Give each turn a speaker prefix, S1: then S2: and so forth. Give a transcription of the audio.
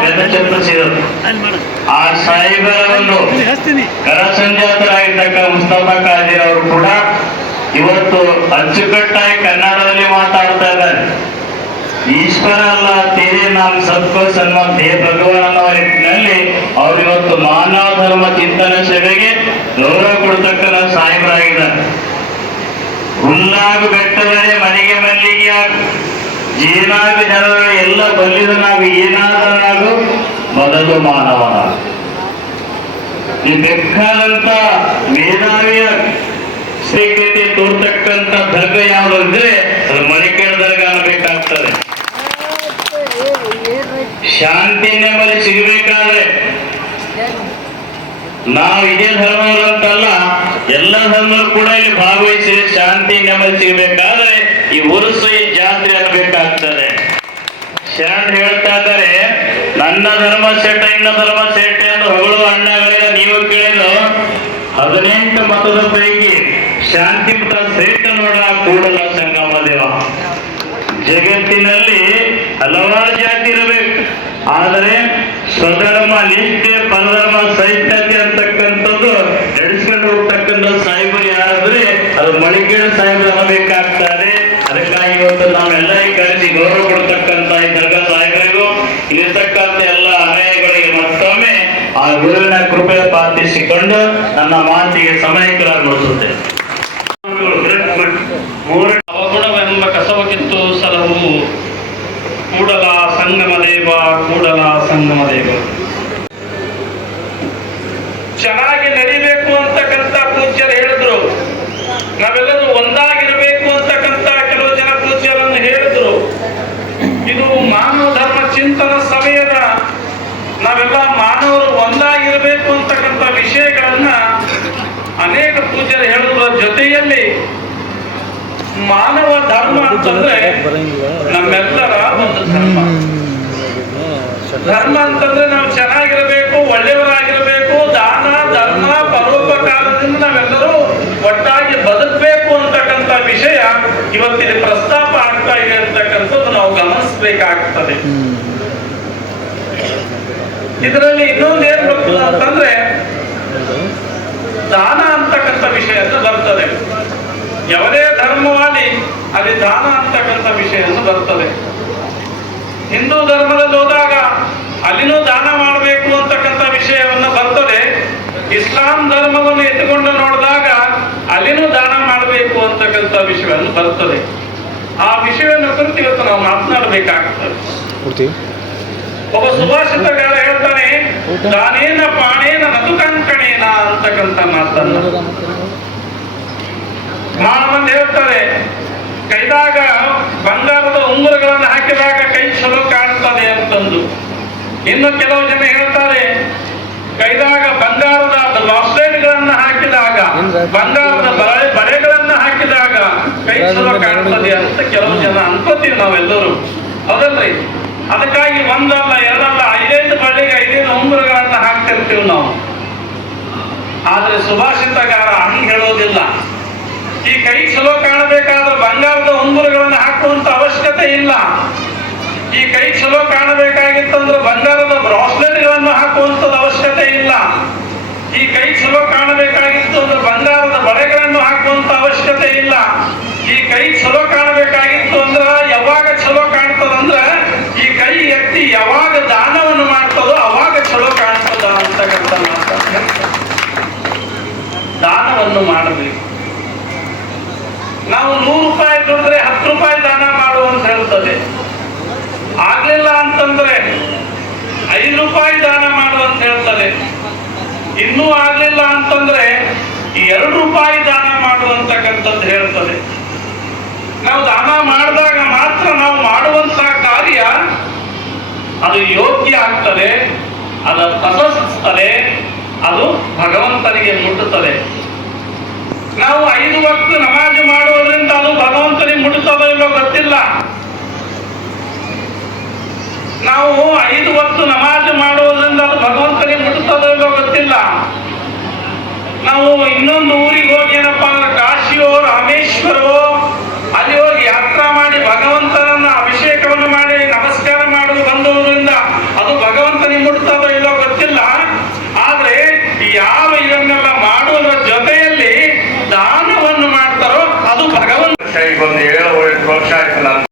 S1: ಬೆನ್ನ ಚಪ್ಪರಿಸಿದರು ಆ ಸಾಹೇಬರ ಒಂದು ಕರಸಂಜಾತರಾಗಿರ್ತಕ್ಕ ಮುಸ್ತಫಾ ಕಾದಿರ್ ಅವರು ಕೂಡ ಇವತ್ತು ಅಚ್ಚುಕಟ್ಟಾಗಿ ಕನ್ನಡದಲ್ಲಿ ಮಾತಾಡ್ತಾ ಇದ್ದಾರೆ. ಈಶ್ವರ ಅಲ್ಲ ತೇರೆ ನಾಮ್ ಸಬ್ಕೋ ಸನ್ಮಾನ್ ಹೇ ಭಗವಾನ್ ಅನ್ನೋ ನಿಟ್ಟಿನಲ್ಲಿ ಅವರು ಇವತ್ತು ಮಾನವ ಧರ್ಮ ಚಿಂತನೆ ಸೇವೆಗೆ ಗೌರವ ಕೊಡ್ತಕ್ಕಂಥ ಸಾಹೇಬರಾಗಿದ್ದಾರೆ ಹುಲ್ಲಾಗು ಬೆಟ್ಟದರೆ ಮನೆಗೆ ಮಲ್ಲಿಗೆ ಜೀನಾಗ ಜನರು ಎಲ್ಲ ಬಲ್ಲಿದ ನಾವು ಏನಾದರೂ ಮೊದಲು ಮಾನವನ ಈ ಬೇಕಾದಂತ ಮೇಧಾವಿಯ ಸ್ವೀಕೃತಿ ತೋರ್ತಕ್ಕಂಥ ದರ್ಗ ಯಾವುದು ಅಂದ್ರೆ ಅದು ಮಣಿಕೇಳ ದರ್ಗ ಅನ್ನಬೇಕಾಗ್ತದೆ ಶಾಂತಿ ನೆಮ್ಮದಿ ಸಿಗಬೇಕಾದ್ರೆ ನಾವು ಇದೇ ಧರ್ಮವರು ಅಂತಲ್ಲ, ಎಲ್ಲ ಧರ್ಮರು ಕೂಡ ಇಲ್ಲಿ ಭಾಗವಹಿಸಿ ಶಾಂತಿ ನೆಮ್ಮದಿ ಸಿಗಬೇಕಾದ್ರೆ ಈ ಉರುಸು ಈ ಜಾತ್ರೆ ಶರಣ ಹೇಳ್ತಾ ಇದ್ದಾರೆ, ನನ್ನ ಧರ್ಮ ಸೇಟ ಇನ್ನ ಧರ್ಮ ಸೇಟೆ ಎಂದು ಹೊಗಳು ಅಣ್ಣಗಳಿಂದ ನೀವು ಕೇಳಿದ್ರು ಹದಿನೆಂಟು ಮತದ ಪೈಕಿ ಶಾಂತಿ ಮತ ಶ್ರೇಷ್ಠ ನೋಡ ಕೂಡಲ ಸಂಗಮ ದೇವ. ಜಗತ್ತಿನಲ್ಲಿ ಹಲವಾರು ಜಾತಿ ಇರಬೇಕು. ಆದರೆ ಸ್ವಧರ್ಮ, ನಿಷ್ಠೆ, ಪರಧರ್ಮ ಸಹಿಷ್ಣತೆ ಅಂತಕ್ಕಂಥದ್ದು ನಡೆಸ್ಕೊಂಡು ಹೋಗ್ತಕ್ಕಂಥ ಸಾಹೇಬರು ಯಾರಾದ್ರೆ ಅದು ಮಳಿಕೇಳ ಸಾಹೇಬರು ಅನ್ನಬೇಕಾಗ್ತಾರೆ ಅದಕ್ಕಾಗಿ ಇವತ್ತು ನಾವೆಲ್ಲ ಈ ಕರೆಸಿ ಗೌರವ ಈ ದರ್ಗಾ ಸಾಹೇಬರಿಗೂ ಇಲ್ಲಿರ್ತಕ್ಕಂಥ ಎಲ್ಲ ಅನೇಕಗಳಿಗೆ ಮತ್ತೊಮ್ಮೆ ಆ ಗುರುವಿನ ಕೃಪೆ ಪ್ರಾರ್ಥಿಸಿಕೊಂಡು ನನ್ನ ಮಾತಿಗೆ ಸಮಯಕ್ಕೆ ಮೂರು
S2: ಅವಗುಣವೆಂಬ ಕಸವಕ್ಕಿತ್ತು ಸಲಹು ಕೂಡಲ ಸಂಗಮ ದೇವ, ಕೂಡಲ ಸಂಗಮ ದೇವ. ಚೆನ್ನಾಗಿ ನಡಿಬೇಕು ಅಂತಕ್ಕಂಥ ಪೂಜ್ಯರು ಹೇಳಿದ್ರು. ನಾವೆಲ್ಲರೂ ಒಂದಾಗಿರ್ಬೇಕು ಅಂತಕ್ಕಂಥ ಕೆಲವು ಜನ ಪೂಜ್ಯರನ್ನು ಹೇಳಿದ್ರು ಇದು ಮಾನವ ಧರ್ಮ ಚಿಂತನ ಸಮಯದ ನಾವೆಲ್ಲ ಮಾನವರು ಒಂದಾಗಿರಬೇಕು ಅಂತಕ್ಕಂಥ ವಿಷಯಗಳನ್ನ ಅನೇಕ ಪೂಜ್ಯರು ಹೇಳುವ ಜೊತೆಯಲ್ಲಿ ಮಾನವ ಧರ್ಮ ಅಂತಂದ್ರೆ ನಮ್ಮೆಲ್ಲರ ಒಂದು ಧರ್ಮ. ಧರ್ಮ ಅಂತಂದ್ರೆ ನಾವು ಚೆನ್ನಾಗಿರಬೇಕು ಒಳ್ಳೆಯವರಾಗಿರಬೇಕು ದಾನ ಧರ್ಮ ಪರೋಪಕಾರದಿಂದ ನಾವೆಲ್ಲರೂ ಒಟ್ಟಾಗಿ ಬದುಕಬೇಕು ಅಂತಕ್ಕಂಥ ವಿಷಯ ಇವತ್ತಿನ ಪ್ರಸ್ತಾಪ ಆಗ್ತಾ ಇದೆ ಅಂತಕ್ಕಂಥದ್ದು ನಾವು ಗಮನಿಸಬೇಕಾಗ್ತದೆ. ಇದರಲ್ಲಿ ಇನ್ನೊಂದು ಏನ್ ಬರ್ತದೆ ಅಂತಂದ್ರೆ ದಾನ ಅಂತಕ್ಕಂಥ ವಿಷಯ ಅಂತ ಬರ್ತದೆ. ಯಾವುದೇ ಧರ್ಮವಾಗಿ ಅಲ್ಲಿ ದಾನ ಅಂತಕ್ಕಂಥ ವಿಷಯ ಬರ್ತದೆ. ಹಿಂದೂ ಧರ್ಮದಲ್ಲಿ ಹೋದಾಗ ಅಲ್ಲಿನೂ ದಾನ ಮಾಡಬೇಕು ಅಂತಕ್ಕಂಥ ವಿಷಯವನ್ನು ಬರ್ತದೆ. ಇಸ್ಲಾಂ ಧರ್ಮವನ್ನು ಎತ್ತುಕೊಂಡು ನೋಡಿದಾಗ ಅಲ್ಲಿನೂ ದಾನ ಮಾಡಬೇಕು ಅಂತಕ್ಕಂಥ ವಿಷಯವನ್ನು ಬರ್ತದೆ. ಆ ವಿಷಯವನ್ನು ಕುರಿತು ಇವತ್ತು ನಾವು ಮಾತನಾಡಬೇಕಾಗ್ತದೆ. ಒಬ್ಬ ಸುಭಾಷಿತಗಾರ ಹೇಳ್ತಾನೆ, ದಾನೇನ ಪಾಣೇನ ನದು ಕಂಕಣೇನ ಅಂತಕ್ಕಂತ ಮಾತನ್ನ. ಬಹಳ ಮಂದಿ ಹೇಳ್ತಾರೆ, ಕೈದಾಗ ಬಂಗಾರದ ಉಂಗುರಗಳನ್ನು ಹಾಕಿದಾಗ ಕೈ ಚಲೋ ಕಾಣ್ತದೆ ಅಂತಂದು. ಇನ್ನು ಕೆಲವು ಜನ ಹೇಳ್ತಾರೆ, ಕೈದಾಗ ಬಂಗಾರದ ಲಾಸ್ಟೈನ್ಗಳನ್ನು ಹಾಕಿದಾಗ, ಬಂಗಾರದ ಬರೆಗಳನ್ನು ಹಾಕಿದಾಗ ಕೈ ಚಲೋ ಕಾಣ್ತದೆ ಅಂತ ಕೆಲವು ಜನ ಅನ್ಕೋತೀವಿ ನಾವೆಲ್ಲರೂ. ಹೌದಲ್ರಿ? ಅದಕ್ಕಾಗಿ ಒಂದಲ್ಲ, ಎರಡಲ್ಲ, ಐದೈದು ಬಳ್ಳಿಗೆ ಐದೈದು ಉಂಗುರಗಳನ್ನ ಹಾಕ್ತಿರ್ತೀವಿ ನಾವು. ಆದ್ರೆ ಸುಭಾಷಿತಗಾರ ಹಂಗೆ ಹೇಳೋದಿಲ್ಲ. ಈ ಕೈ ಚಲೋ ಕಾಣಬೇಕಾದ್ರೆ ಬಂಗಾರದ ಉಂಗುರಗಳನ್ನು ಹಾಕುವಂತ ಅವಶ್ಯಕತೆ ಇಲ್ಲ. ಈ ಕೈ ಚಲೋ ಕಾಣಬೇಕಾಗಿತ್ತಂದ್ರೆ ಬಂಗಾರದ ಬ್ರಾಸ್ಲೆಟ್ಗಳನ್ನು ಹಾಕುವಂಥದ್ದು ಅವಶ್ಯಕತೆ ಇಲ್ಲ. ಈ ಕೈ ಚಲೋ ಕಾಣಬೇಕಾಗಿತ್ತು ಅಂದ್ರೆ ಬಂಗಾರದ ಬಳೆಗಳನ್ನು ಹಾಕುವಂತ ಅವಶ್ಯಕತೆ ಇಲ್ಲ. ಈ ಕೈ ಚಲೋ ಕಾಣಬೇಕಾಗಿತ್ತು ಅಂದ್ರೆ ಯಾವಾಗ ಚಲೋ ಕಾಣ್ತದಂದ್ರೆ ಈ ಕೈ ಎತ್ತಿ ಯಾವಾಗ ದಾನವನ್ನು ಮಾಡ್ತದೋ ಅವಾಗ ಚಲೋ ಕಾಣ್ತದ ಅಂತಕ್ಕಂಥ ಮಾತನ್ನ ದಾನವನ್ನು ಮಾಡಬೇಕು. ನಾವು ನೂರು ರೂಪಾಯಿ ದುಡಿದ್ರೆ ಹತ್ತು ರೂಪಾಯಿ ದಾನ ಮಾಡು ಅಂತ ಹೇಳ್ತದೆ. ಆಗ್ಲಿಲ್ಲ ಅಂತಂದ್ರೆ ಐದು ರೂಪಾಯಿ ದಾನ ಮಾಡು ಅಂತ ಹೇಳ್ತದೆ. ಇನ್ನೂ ಆಗ್ಲಿಲ್ಲ ಅಂತಂದ್ರೆ ಎರಡು ರೂಪಾಯಿ ದಾನ ಮಾಡುವಂತಕ್ಕಂಥದ್ದು ಹೇಳ್ತದೆ. ನಾವು ದಾನ ಮಾಡಿದಾಗ ಮಾತ್ರ ನಾವು ಮಾಡುವಂತಹ ಕಾರ್ಯ ಅದು ಯೋಗ್ಯ ಆಗ್ತದೆ, ಅದು ಪ್ರಶಸ್ತಿಸ್ತದೆ ಅದು ಭಗವಂತನಿಗೆ ಮುಟ್ಟುತ್ತದೆ. ನಾವು ಐದು ವಕ್ತ ನಮಾಜ್ ಮಾಡುವುದರಿಂದ ಅದು ಭಗವಂತನಿಗೆ ಮುಟ್ಟುತ್ತದೋ ಇಲ್ಲೋ ಗೊತ್ತಿಲ್ಲ. ನಾವು ಐದು ವಕ್ತ ನಮಾಜ್ ಮಾಡುವುದರಿಂದ ಅದು ಭಗವಂತನಿಗೆ ಮುಟ್ಟುತ್ತದೋ ಇಲ್ಲೋ ಗೊತ್ತಿಲ್ಲ. ನಾವು ಇನ್ನೊಂದು ಊರಿಗೆ ಹೋಗಿ ಏನಪ್ಪಾ